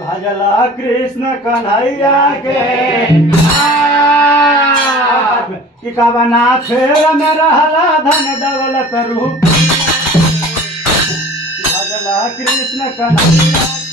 भजला कृष्ण कन्हैया के कि कवना फेर में रहला धन दौलत रूप भजला कृष्ण कन्हैया